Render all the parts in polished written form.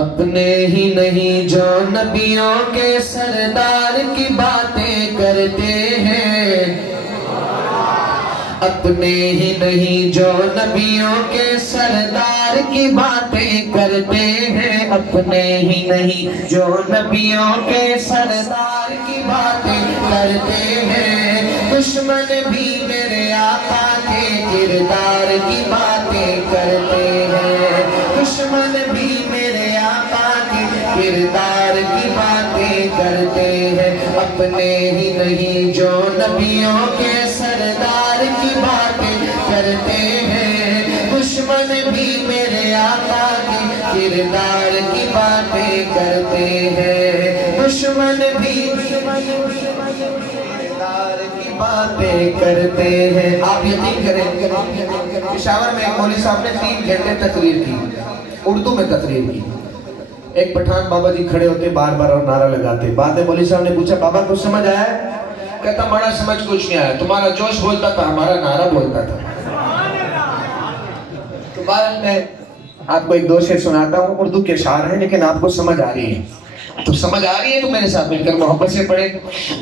اپنے ہی نہیں جو نبیوں کے سردار کی باتیں کرتے ہیں، اپنے ہی نہیں جو نبیوں کے سردار کی باتیں کرتے ہیں، اپنے ہی نہیں جو نبیوں کے سردار کی باتیں کرتے ہیں، دشمن بھی میرے آقا کے کردار کی باتیں کرتے ہیں، دشمن بھی میرے آقا کے کردار کی باتیں کرتے ہیں، اپنے ہی نہیں جو نبیوں کے سردار کی باتیں کرتے ہیں، دشمن بھی میرے آقا کے کردار کی باتیں کرتے ہیں، دشمن بھی کردار کی باتیں کرتے ہیں۔ آپ یقین کریں، پشاور میں ایک مولوی صاحب نے 3 گھنٹے تقریر کی، اردو میں تقریر کی۔ ایک پٹھان بابا جی کھڑے ہوتے بار بار اور نعرہ لگاتے، بعد میں مولوی صاحب نے پوچھا بابا کچھ سمجھ آیا ہے؟ کہتا بڑا سمجھ کچھ نہیں آیا، تمہارا جوش بولتا تھا، ہمارا نعرہ بولتا تھا۔ تو بعد میں آپ کو ایک 2 شعر سناتا ہوں، اردو کے اشعار ہیں لیکن آپ کو سمجھ آ رہی ہے تو سمجھ آ رہی ہے تو میرے ساتھ مل کر محبت سے پڑھیں۔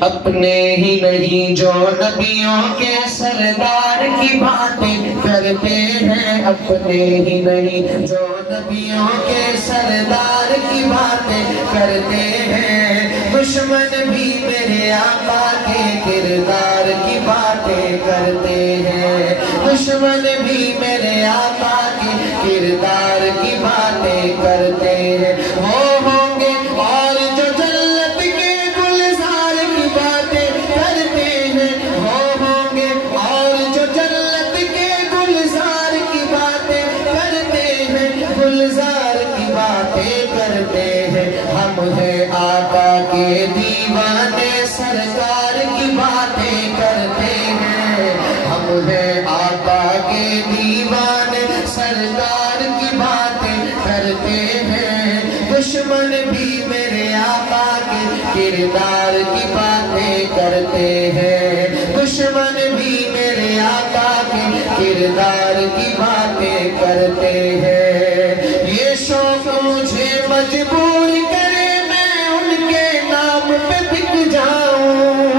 اپنے ہی نہیں جو نبیوں کے سردار کی باتیں کرتے ہیں، اپنے ہی نہیں جو نبیوں کے سردار کی باتیں کرتے ہیں، دشمن بھی میرے آقا کے کردار کی باتیں کرتے ہیں، دشمن بھی میرے آقا کے کردار کی باتیں کرتے ہیں، وہ ہوں گے اور جو جنت کے گلزار کی باتیں کرتے ہیں، وہ ہوں گے اور جو جنت کے گلزار کی باتیں کرتے ہیں، گلزار کی باتیں کرتے ہیں، ہم ہیں آقا کے دیوانے سرکار کی باتیں کرتے ہیں، ہم ہیں آقا کے دیوانے سرکار کی باتیں کرتے ہیں، دشمن بھی میرے آقا کے کردار کی باتیں کرتے ہیں، دشمن بھی میرے آقا کے کردار کی باتیں کرتے ہیں، یہ شوق مجھے مجبور کرے میں ان کے نام پہ بک جاؤں،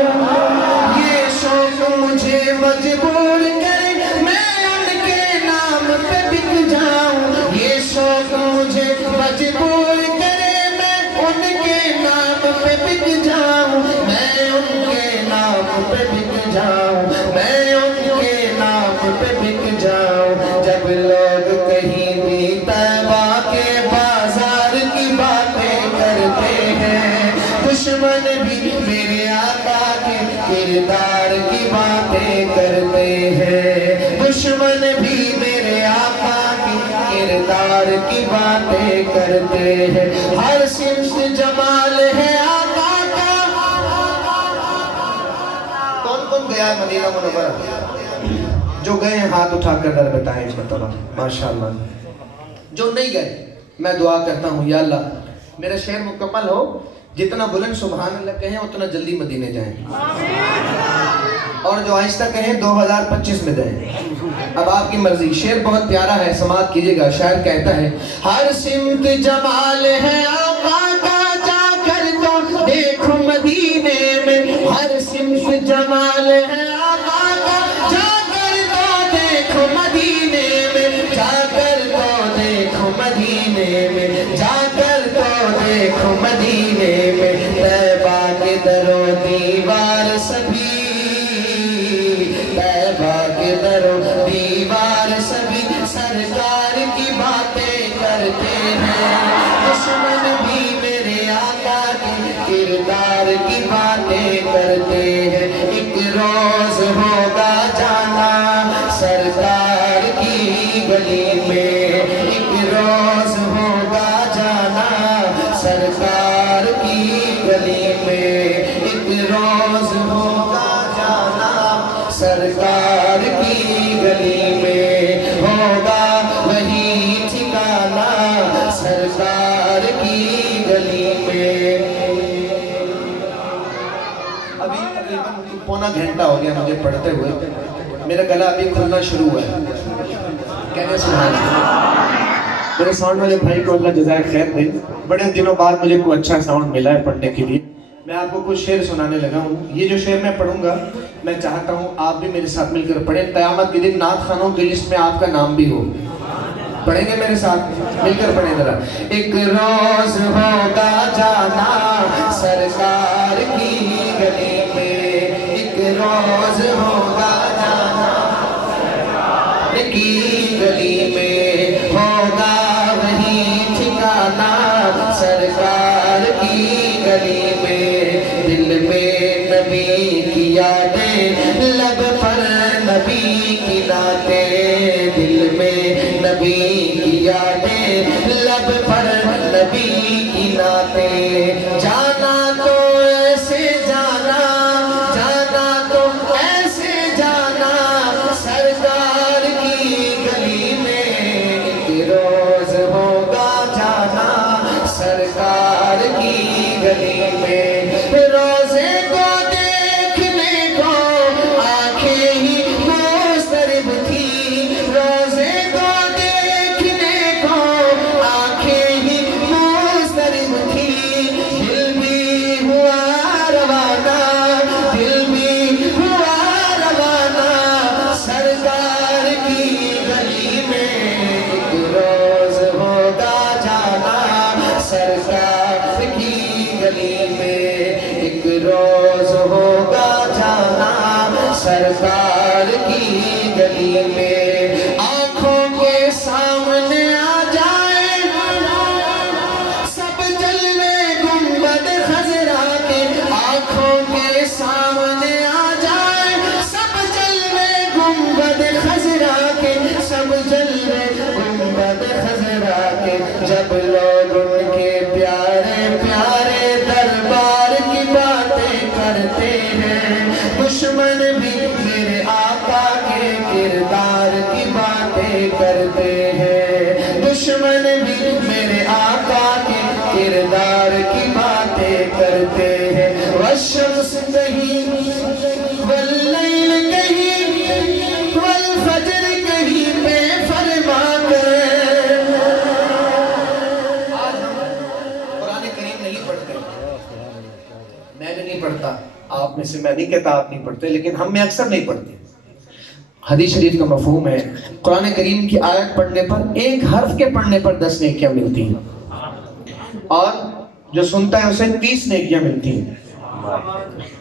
یہ شوق مجھے مجبور کرے میں ان کے نام پہ بک جاؤں، یہ شوق مجھے مجبور کرے میں ان کے نام پہ بک جاؤں، میں ان کے نام پہ بک جاؤں، میں ان کے نام پہ بک جاؤں، جب لوگ کہیں بھی طیبہ کے بازار کی باتیں کرتے ہیں، دشمن بھی میرے آقا کے کردار کی باتیں کرتے ہیں، دشمن بھی میرے آقا کے کردار کی باتیں کرتے ہیں، ہر سمت جمال ہے آقا کا۔ کون کون گیا ہے مدینہ منورہ؟ جو گئے ہیں ہاتھ اٹھا کر در بتائیں اس مرتبہ، ماشاءاللہ۔ جو نہیں گئے میں دعا کرتا ہوں یا اللہ میرا شعر مکمل ہو، جتنا بلند سبحان اللہ کہیں اتنا جلدی مدینے جائیں، اور جو آہستہ کہیں 2025 میں جائیں، اب آپ کی مرضی۔ شعر بہت پیارا ہے، سماعت کیجئے گا۔ شاعر کہتا ہے ہر سمت جمال ہے آقا کا، جا کر تو دیکھو مدینے میں، ہر سمت جمال ہے آقا کا، جا کر تو دیکھو مدینے میں، جا کر تو دیکھو مدینے میں، جا کر تو دیکھو مدینے میں، طیبہ کے در و دیوار سبھی، طیبہ کے در و دیوار سبھی سرکار کی باتیں کرتے ہیں، دشمن بھی میرے آقا کے کردار کی باتیں کرتے ہیں، ایک روز ہوگا جانا سرکار کی گلی میں، ایک روز ہوگا جانا سرکار کی گلی میں، ایک روز ہوگا جانا سرکار کی گلی میں، ہوگا وہی ٹھکانا سرکار کی گلی میں۔ ابھی تقریباً پونا گھنٹہ ہو گیا مجھے پڑھتے ہوئے، میرا گلا ابھی کھلنا شروع ہوا ہے، کہنے سبحان اللہ۔ میرے ساؤنڈ والے بھائی کو اللہ جزائے خیر دے، بڑے دنوں بعد مجھے کوئی اچھا ساؤنڈ ملا ہے پڑھنے کے لیے۔ میں آپ کو کچھ شعر سنانے لگا ہوں۔ یہ جو شعر میں پڑھوں گا میں چاہتا ہوں آپ بھی میرے ساتھ مل کر پڑھیں، قیامت کے دن نعت خوانوں کی لسٹ میں آپ کا نام بھی ہو۔ پڑھیں گے میرے ساتھ؟ مل کر پڑھیں ذرا۔ ایک روز ہوگا جانا سرکار کی گلی میں، ایک روز ہوگا جانا سرکار کی گلی میں، ہوگا وہی ٹھکانا سرکار کی گلی میں، دل میں نبی کی یادیں، لب پر نبی کی نعتیں، دل میں نبی کی یادیں، لب پر نبی کی نعتیں، جانا تو ایسے جانا، جانا تو ایسے جانا سرکار کی گلی میں، ایک روز ہوگا جانا سرکار کی گلی میں، روزے کو دیکھنے کو آنکھیں ہی مسترب تھی، روزے کو دیکھنے کو آنکھیں ہی مسترب تھی، دل بھی ہوا روانہ، دل بھی ہوا روانہ سرکار کی گلی میں، ایک روز ہوگا جانا سرکار کی گلی میں، ایک روز ہوگا جانا سرکار کی گلی میں، آنکھوں کے سامنے آ جائے سب جلوے گنبد خضرا کے، آنکھوں کے سامنے آ جائے سب جلوے گنبد خضرا کے، سب جلوے گنبد خضرا کے، جب لوگ ان کے پیارے پیارے دربار کی باتیں کرتے ہیں، دشمن بھی میرے آقا کے کردار کی باتیں کرتے ہیں، دشمن بھی میرے آقا کے کردار کی باتیں کرتے ہیں، والشمس کہیں واللیل کہیں والفجر کہیں پہ فرما کر، آج ہم قرآن کریم نہیں پڑھتے، میں بھی نہیں پڑھتا، آپ میں سے میں نہیں کہتا آپ نہیں پڑھتے، لیکن ہم میں اکثر نہیں پڑھتے۔ حدیث شریف کا مفہوم ہے قرآن کریم کی آیت پڑھنے پر ایک حرف کے پڑھنے پر 10 نیکیاں ملتی ہیں، اور جو سنتا ہے اسے 30 نیکیاں ملتی ہیں۔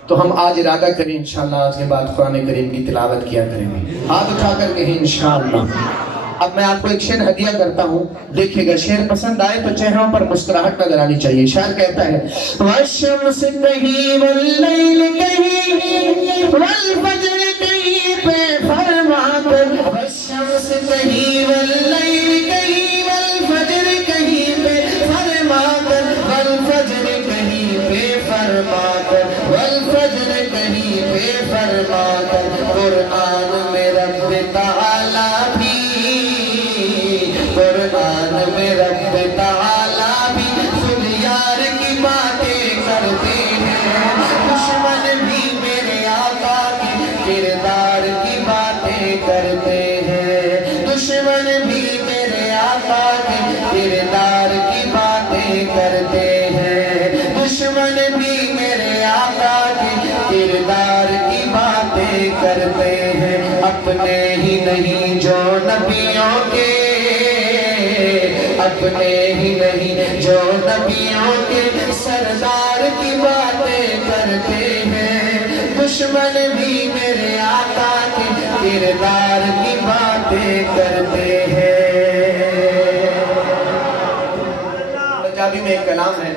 تو ہم آج ارادہ کریں انشاءاللہ آج کے بعد قرآن کریم کی تلاوت کیا کریں گے، ہاتھ اٹھا کر کہیں انشاءاللہ۔ اب میں آپ کو ایک شعر ہدیہ کرتا ہوں، دیکھیے گا شعر پسند آئے تو چہروں پر مسکراہٹ نظر آنی چاہیے۔ شاعر کہتا ہے والشمس کہیں واللیل کہیں والفجر کہیں پہ فرما کر، والشمس کہیں واللیل کہیں والفجر کہیں پہ فرما کر، والفجر کہیں پہ فرما کر، والفجر کہیں پہ فرما کر، قرآن میں رب تعالیٰ بھی، قرآن میں رب تعالیٰ بھی خود یار کی باتیں کرتے ہیں، دشمن بھی میرے آقا کے کردار کی باتیں کرتے ہیں، دشمن بھی میرے آقا کے کردار کی باتیں کرتے ہیں، دشمن بھی میرے آقا کے کردار کی باتیں کرتے ہیں، اپنے ہی نہیں جو نبیوں کے، اپنے ہی نہیں جو نبیوں کے سردار کی باتیں کرتے ہیں، دشمن بھی میرے آقا کے کردار کی باتیں کرتے ہیں۔ پنجابی میں ایک کلام ہے